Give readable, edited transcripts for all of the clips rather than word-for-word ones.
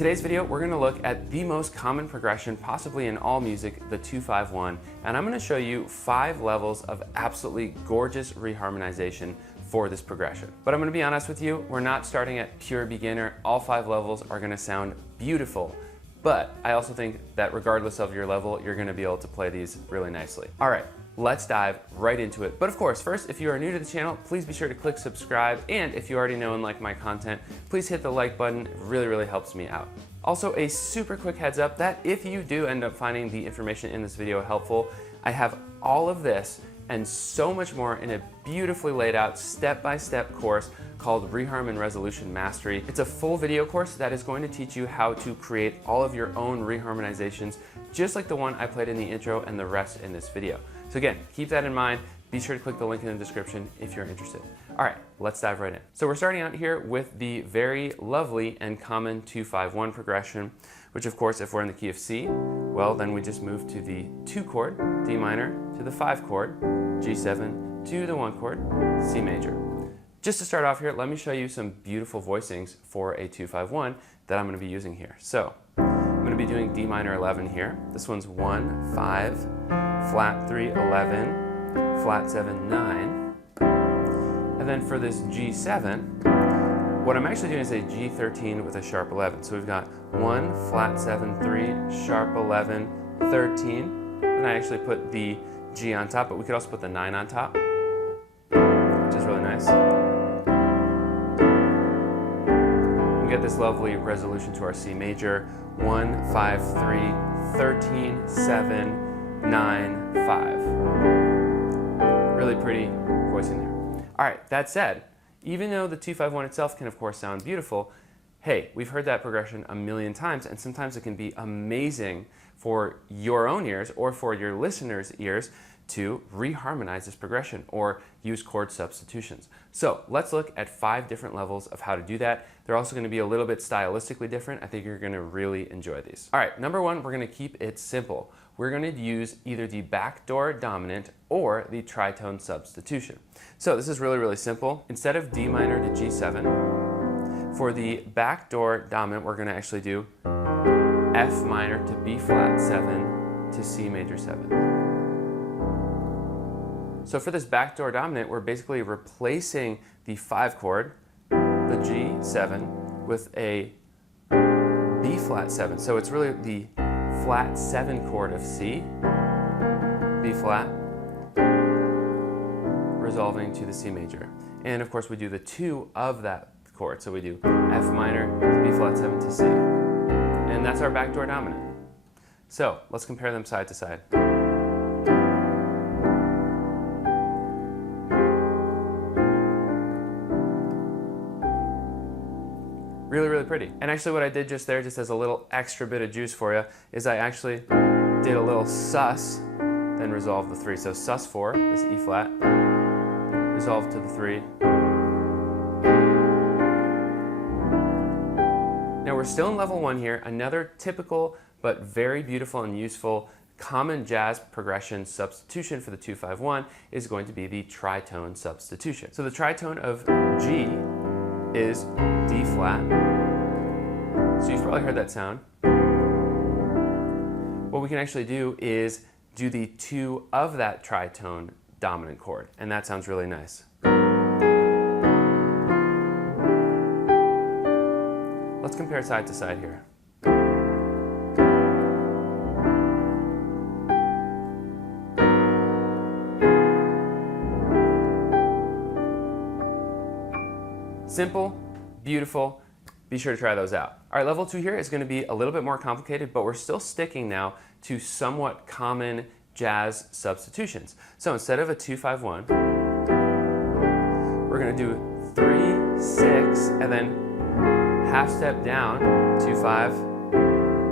today's video, we're going to look at the most common progression possibly in all music, the 2-5-1, and I'm going to show you 5 levels of absolutely gorgeous reharmonization for this progression. But I'm going to be honest with you, we're not starting at pure beginner. All 5 levels are going to sound beautiful, but I also think that regardless of your level, you're going to be able to play these really nicely. All right, let's dive right into it. But of course, first, if you are new to the channel, please be sure to click subscribe. And if you already know and like my content, please hit the like button. It really helps me out. Also, a super quick heads up that if you do end up finding the information in this video helpful, I have all of this and so much more in a beautifully laid out step-by-step course called Reharm and Resolution Mastery. It's a full video course that is going to teach you how to create all of your own reharmonizations, just like the one I played in the intro and the rest in this video. So again, keep that in mind. Be sure to click the link in the description if you're interested. All right, let's dive right in. So we're starting out here with the very lovely and common 2-5-1 progression, which of course, if we're in the key of C, well, then we just move to the 2 chord, D minor, to the 5 chord, G7, to the 1 chord, C major. Just to start off here, let me show you some beautiful voicings for a 2-5-1 that I'm going to be using here. So I'm going to be doing D minor 11 here. This one's 1, 5, flat 3, 11, flat 7, 9. And then for this G7, what I'm actually doing is a G13 with a sharp 11. So we've got 1, flat 7, 3, sharp 11, 13. And I actually put the G on top, but we could also put the 9 on top, which is really nice. We get this lovely resolution to our C major, 1, 5, 3, 13, 7, 9, 5. Really pretty voicing there. All right, that said, even though the 2-5-1 itself can of course sound beautiful, hey, we've heard that progression a million times, and sometimes it can be amazing for your own ears or for your listeners' ears to reharmonize this progression or use chord substitutions. So let's look at 5 different levels of how to do that. They're also going to be a little bit stylistically different. I think you're going to really enjoy these. All right, number 1, we're going to keep it simple. We're going to use either the backdoor dominant or the tritone substitution. So this is really simple. Instead of D minor to G7, for the backdoor dominant, we're going to actually do F minor to B flat 7 to C major 7. So for this backdoor dominant, we're basically replacing the 5 chord, the G7, with a B flat 7. So it's really the flat 7 chord of C, B flat, resolving to the C major. And of course we do the 2 of that chord. So we do F minor to B flat 7 to C. And that's our backdoor dominant. So let's compare them side to side. Really pretty. And actually what I did just there, just as a little extra bit of juice for you, is I actually did a little sus, then resolved the 3. So sus 4, this E flat, resolved to the 3. Now we're still in level 1 here. Another typical but very beautiful and useful common jazz progression substitution for the 2-5-1 is going to be the tritone substitution. So the tritone of G is D flat. So you've probably heard that sound. What we can actually do is do the 2 of that tritone dominant chord, and that sounds really nice. Let's compare side to side here. Simple, beautiful, be sure to try those out. All right, level 2 here is going to be a little bit more complicated, but we're still sticking now to somewhat common jazz substitutions. So instead of a 2-5-1, we're going to do 3, 6, and then half step down, 2-5,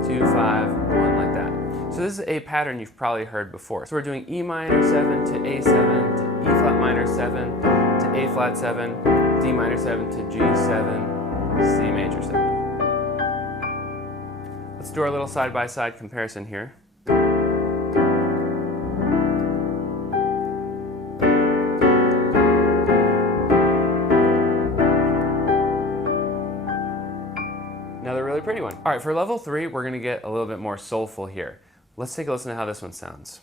2-5, 1 like that. So this is a pattern you've probably heard before. So we're doing E minor 7 to A7 to E flat minor 7 to A flat 7, D minor 7 to G7, C major 7. Let's do our little side-by-side comparison here. Another really pretty one. All All right, for level 3, we're gonna get a little bit more soulful here. Let's take a listen to how this one sounds.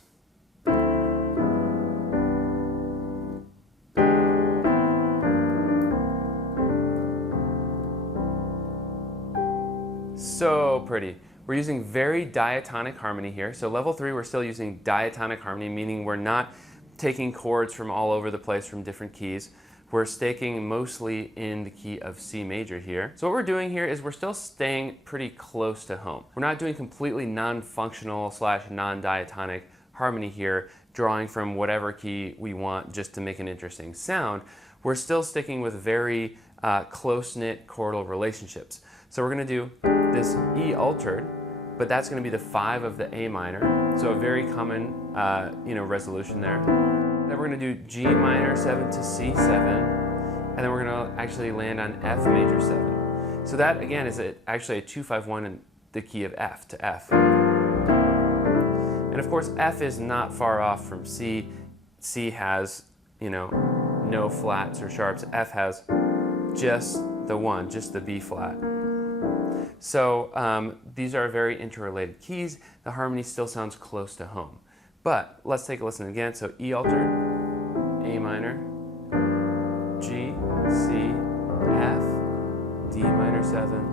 So pretty. We're using very diatonic harmony here. So level 3, we're still using diatonic harmony, meaning we're not taking chords from all over the place from different keys. We're staking mostly in the key of C major here. So what we're doing here is we're still staying pretty close to home. We're not doing completely non-functional / non-diatonic harmony here, drawing from whatever key we want just to make an interesting sound. We're still sticking with very close-knit chordal relationships. So we're going to do this E altered, but that's going to be the 5 of the A minor. So a very common resolution there. Then we're going to do G minor 7 to C7, and then we're going to actually land on F major 7. So that again is actually a 2-5-1 in the key of F to F. And of course F is not far off from C. C has, no flats or sharps. F has just the one, just the B flat. So these are very interrelated keys. The harmony still sounds close to home. But let's take a listen again. So E altered, A minor, G, C, F, D minor 7,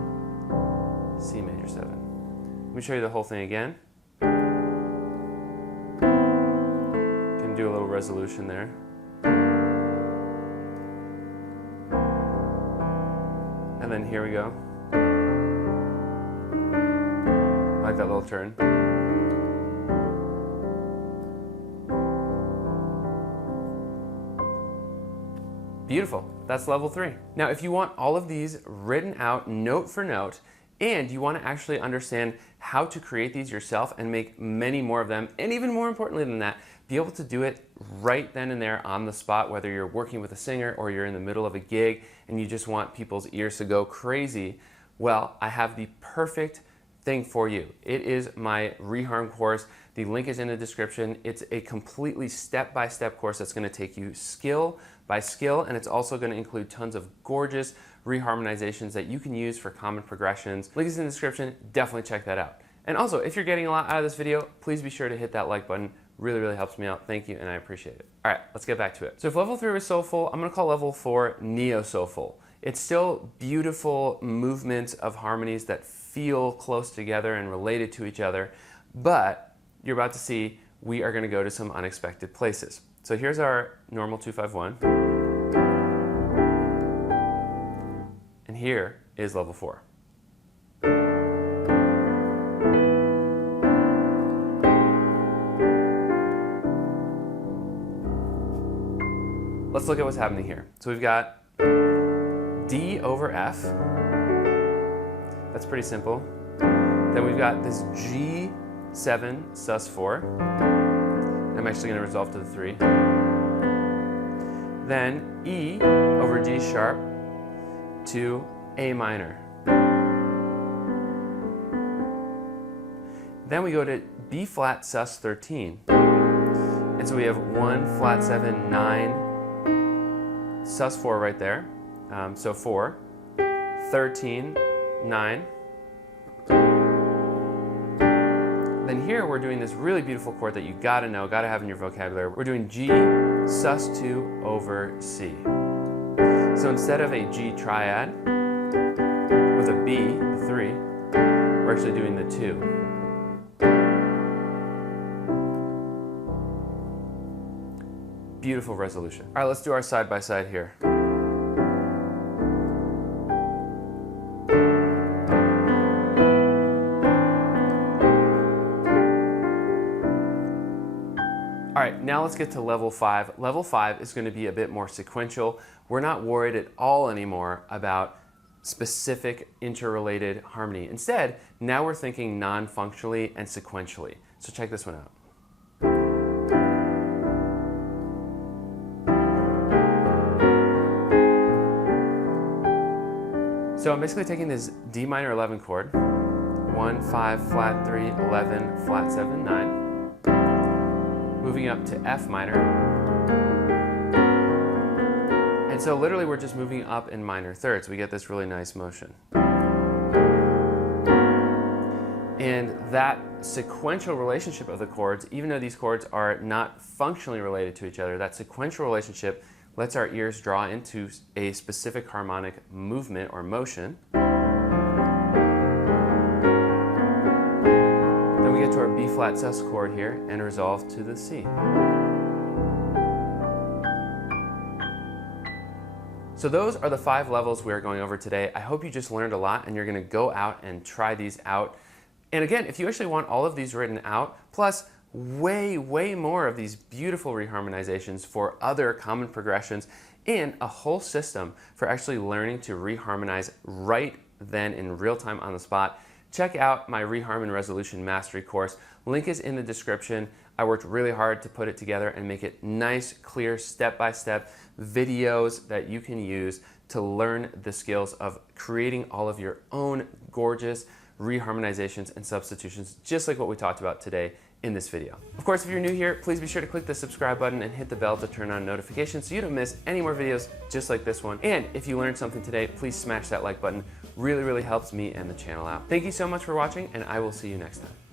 C major 7. Let me show you the whole thing again. Can do a little resolution there. And then here we go. I like that little turn. Beautiful. That's level 3. Now, if you want all of these written out note for note, and you want to actually understand how to create these yourself and make many more of them, and even more importantly than that, be able to do it right then and there on the spot, whether you're working with a singer or you're in the middle of a gig and you just want people's ears to go crazy, well, I have the perfect thing for you. It is my Reharm course. The link is in the description. It's a completely step-by-step course that's going to take you skill by skill, and it's also going to include tons of gorgeous reharmonizations that you can use for common progressions. Link is in the description. Definitely check that out. And also, if you're getting a lot out of this video, please be sure to hit that like button. Really, really helps me out. Thank you, and I appreciate it. All right, let's get back to it. So if level 3 was soulful, I'm going to call level 4 neo-soulful. It's still beautiful movements of harmonies that feel close together and related to each other, but you're about to see we are going to go to some unexpected places. So here's our normal 2-5-1, and here is level 4. Let's look at what's happening here. So we've got D over F. That's pretty simple. Then we've got this G7 sus4. I'm actually going to resolve to the 3. Then E over G sharp to A minor. Then we go to B flat sus13. And so we have 1 flat 7 9 sus4 right there. So 4, 13, 9. Then here we're doing this really beautiful chord that you gotta know, gotta have in your vocabulary. We're doing G sus2 over C. So instead of a G triad with a B, the 3, we're actually doing the 2. Beautiful resolution. All right, let's do our side by side here. All right, now let's get to level 5. Level 5 is going to be a bit more sequential. We're not worried at all anymore about specific interrelated harmony. Instead, now we're thinking non-functionally and sequentially. So check this one out. So I'm basically taking this D minor 11 chord, 1, 5, flat 3, 11, flat 7, 9, moving up to F minor. And so literally we're just moving up in minor thirds. We get this really nice motion. And that sequential relationship of the chords, even though these chords are not functionally related to each other, that sequential relationship lets our ears draw into a specific harmonic movement or motion. Then we get to our B flat sus chord here and resolve to the C. So those are the 5 levels we are going over today. I hope you just learned a lot and you're going to go out and try these out. And again, if you actually want all of these written out, plus way more of these beautiful reharmonizations for other common progressions, and a whole system for actually learning to reharmonize right then in real time on the spot, check out my Reharm and Resolution Mastery course. Link is in the description. I worked really hard to put it together and make it nice, clear, step-by-step videos that you can use to learn the skills of creating all of your own gorgeous reharmonizations and substitutions, just like what we talked about today in this video. Of course, if you're new here, please be sure to click the subscribe button and hit the bell to turn on notifications so you don't miss any more videos just like this one. And if you learned something today, please smash that like button. Really helps me and the channel out. Thank you so much for watching, and I will see you next time.